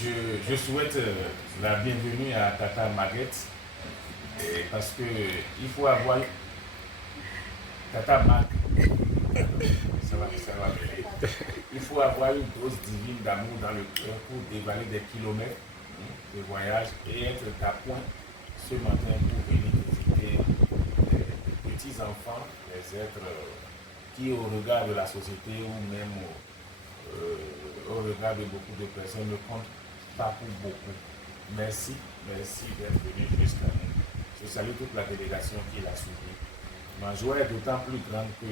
Je souhaite la bienvenue à Tata Maguette parce que il faut avoir Tata Mag, ça va m'aider. Il faut avoir une dose divine d'amour dans le cœur pour dévaler des kilomètres de voyage et être à point ce matin pour venir visiter les petits enfants, les êtres qui au regard de la société ou même au regard de beaucoup de personnes ne comptent pas pour beaucoup. Merci d'être venu jusqu'à nous. Je salue toute la délégation qui l'a suivi. Ma joie est d'autant plus grande que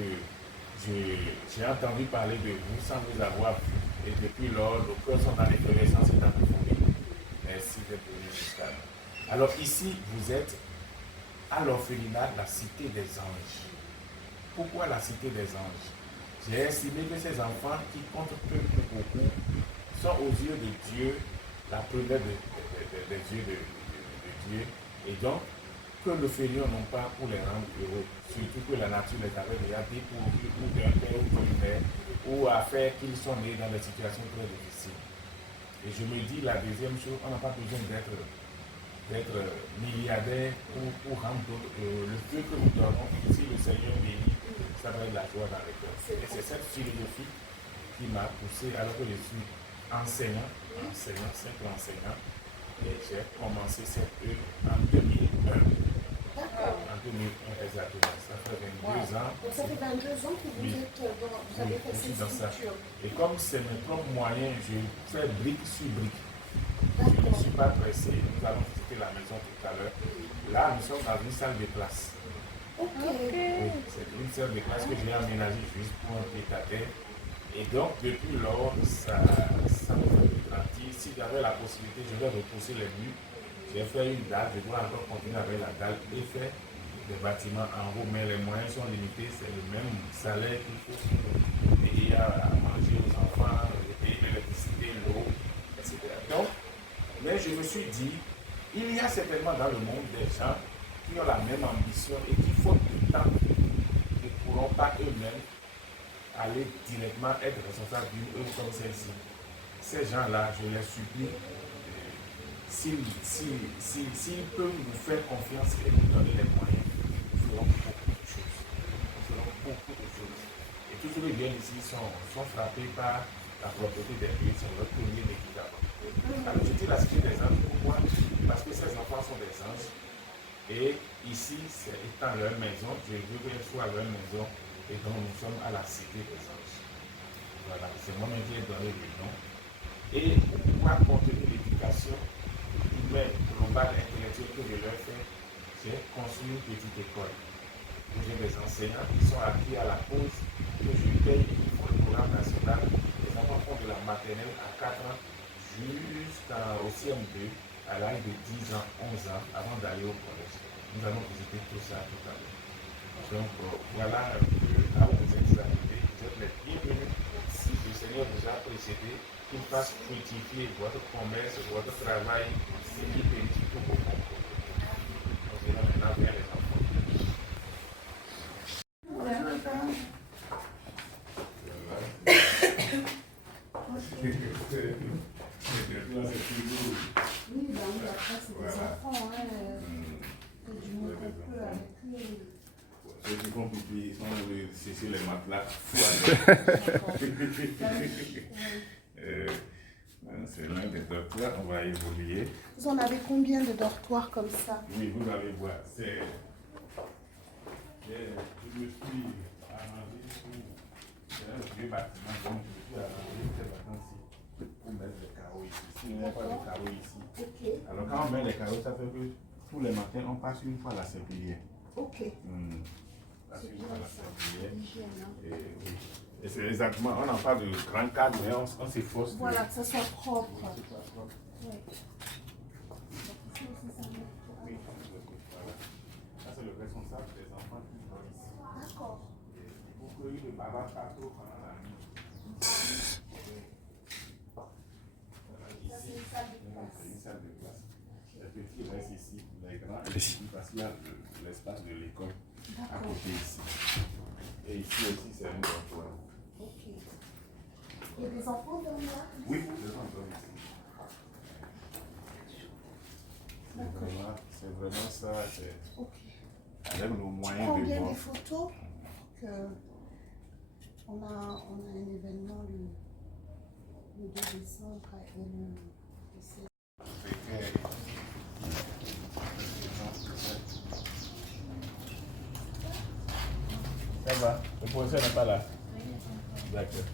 j'ai entendu parler de vous sans vous avoir vu. Et depuis lors, nos cœurs sont dans l'effervescence et dans l'euphorie. Merci d'être venu jusqu'à nous. Alors ici, vous êtes à l'orphelinat, la cité des anges. Pourquoi la cité des anges? J'ai estimé que ces enfants qui comptent peu ou beaucoup sont aux yeux de Dieu la première des yeux de Dieu. Et donc, que le feignant non pas pour les rendre heureux, surtout que la nature les avait déjà dépourvus ou d'un père ou d'une mère, ou à faire qu'ils sont nés dans des situations très difficiles. Et je me dis, la deuxième chose, on n'a pas besoin d'être milliardaire pour rendre d'autres heureux. Le peu que nous donnons, si le Seigneur bénit, ça va être la joie dans le cœur. Et c'est cette philosophie qui m'a poussé, alors que je suis enseignant, simple enseignant, et j'ai commencé cette œuvre en 2001. En 2001 exactement, ça fait 22 ans. Donc ça fait 22 ans que vous avez fait cette structure. Et comme c'est mes propres moyens, je fais brique sur brique. Je ne suis pas pressé, nous allons visiter la maison tout à l'heure. Là, nous sommes dans une salle de classe. Oui, c'est une salle de classe que j'ai aménagée juste pour un pied-à-terre. Et donc, depuis lors, ça me fait grandir. Si j'avais la possibilité, je vais repousser les murs. J'ai fait une dalle, je dois encore continuer avec la dalle et faire des bâtiments en haut, mais les moyens sont limités, c'est le même salaire qu'il faut payer à manger aux enfants, payer l'électricité, l'eau, etc. Donc, mais je me suis dit, il y a certainement dans le monde des gens qui ont la même ambition et qui, faute de temps, ne pourront pas eux-mêmes aller directement être responsables d'une œuvre comme celle-ci. Ces gens-là, je les supplie, s'ils peuvent nous faire confiance et nous donner les moyens, nous ferons beaucoup de choses. Et tous ceux qui viennent ici sont frappés par la propreté des lieux, c'est leur premier médicament. Alors je dis la cité des anges, pourquoi? Parce que ces enfants sont des anges. Et ici, c'est étant leur maison, je veux qu'elles soient leur maison, et donc nous sommes à la cité des anges. Voilà, c'est moi-même qui ai donné le nom. Et pour contenir l'éducation humaine, globale, intellectuelle que je leur fais, j'ai construit une petite école. J'ai des enseignants qui sont acquis à la pause, que je paye pour le programme national. Les enfants font de la maternelle à 4 ans jusqu'au CM2 à l'âge de 10 ans, 11 ans, avant d'aller au collège. Nous allons visiter tout ça tout à l'heure. Donc voilà un peu là où vous êtes arrivés. Vous êtes les bienvenus. Si le Seigneur vous a précédé, qu'il fasse fructifier votre commerce, votre travail, et qu'il bénisse tout vos concours. Donc je vais maintenant vers les enfants. Oui, ben oui, après c'est des enfants, c'est du monde qu'on peut avec eux. Ceux qui font pipi, ils sont allés sécher les matelas. C'est l'un des dortoirs, on va évoluer. Vous en avez combien de dortoirs comme ça? Oui, vous allez voir. Je me suis arrangé pour un vieux bâtiment, donc je me suis arrangé ces vacances-ci pour mettre les carreaux ici. Si on n'a pas de carreaux ici, alors quand on met les carreaux, ça fait que tous les matins, on passe une fois la serpillière. Ok. C'est bien ça. Et c'est exactement, on n'en parle de grand cadre, mais on s'efforce. Voilà, que ça soit propre. Oui. Oui. Voilà. Ça, c'est le responsable des enfants qui sont ici. D'accord. Il faut que le bavard pas trop pendant la nuit. Voilà, ici, c'est une salle de classe. Les petits restent ici, les grands ici, parce qu'il y a l'espace de l'école à côté ici. Et ici aussi, c'est un dortoir. Ok. Il y a des enfants dans là? Oui, des enfants ici. vraiment ça. Ok. Avec nos moyens Prends de bien bord. des photos. Que on a un événement le 2 décembre et le 16. Ça va? Le professeur n'est pas là? D'accord.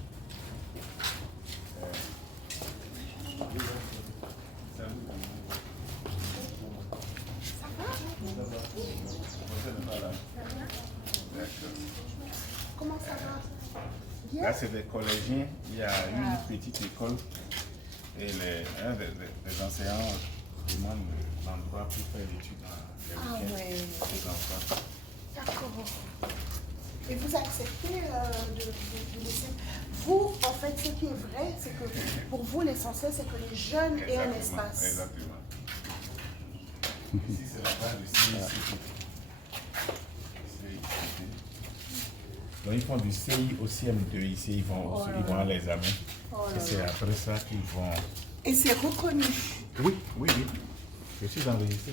Comment ça va? Bien? Là, c'est des collégiens. Il y a une petite école et un des enseignants demande l'endroit pour faire l'étude dans les Ah week-ends ouais. des enfants. D'accord. Et vous acceptez de laisser. Vous, en fait, ce qui est vrai, c'est que pour vous, l'essentiel, c'est que les jeunes aient un espace. Exactement. Ici, c'est la base de CICT. Donc, ils font du CI au CM2 ici, ils vont à l'examen. Et c'est après ça qu'ils vont. Et c'est reconnu. Oui. Je suis enregistré.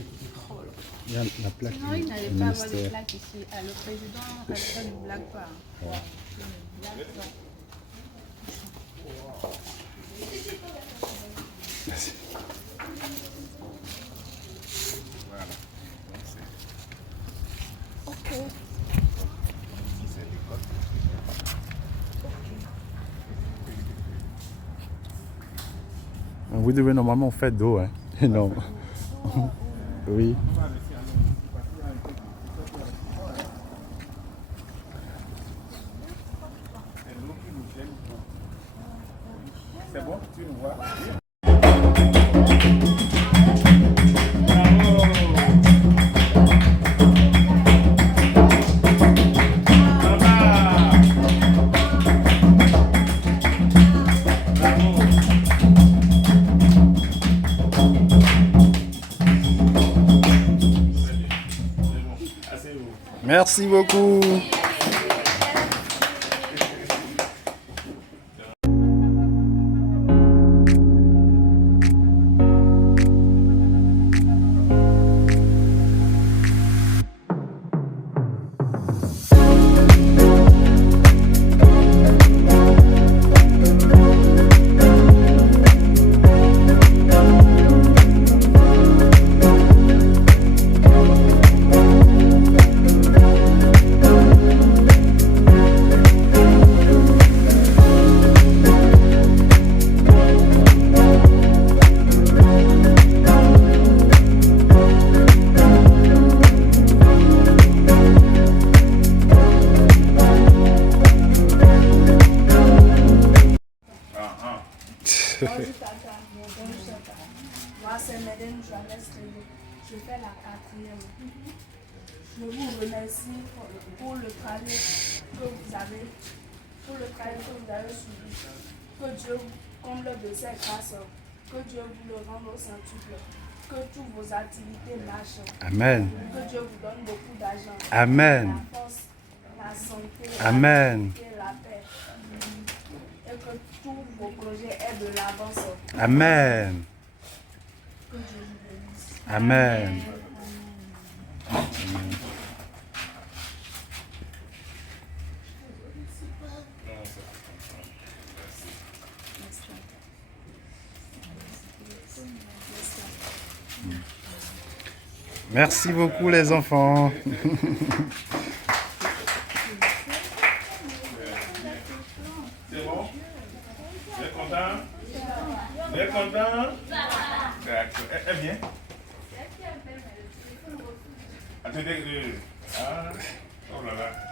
Il y a la plaque Sinon, il n'allait du pas avoir de ministère. plaque ici. Ah, le président, Khalifat ne blague pas. Il ne blague pas. Merci. Voilà. Donc, c'est Ok. ici, c'est l'école. Vous devez normalement faire d'eau, hein? Non. Oui. C'est l'eau qui nous gêne beaucoup. C'est bon, tu nous vois? Merci beaucoup. Moi, c'est Madame Joannès Trélo. Je fais la 4e. Je vous remercie pour le travail que vous avez, suivi. Que Dieu comble de ses grâces. Que Dieu vous le rende au centuple. Que toutes vos activités marchent. Amen. Que Dieu vous donne beaucoup d'argent. Amen. La force, la santé, Amen. la paix. Et que tous vos projets aient de l'avance. Amen. Que Dieu vous bénisse. Amen. Merci beaucoup les enfants. C'est bon? Vous êtes content? Vous êtes content? D'accord. Elle vient? Attendez, oh là là.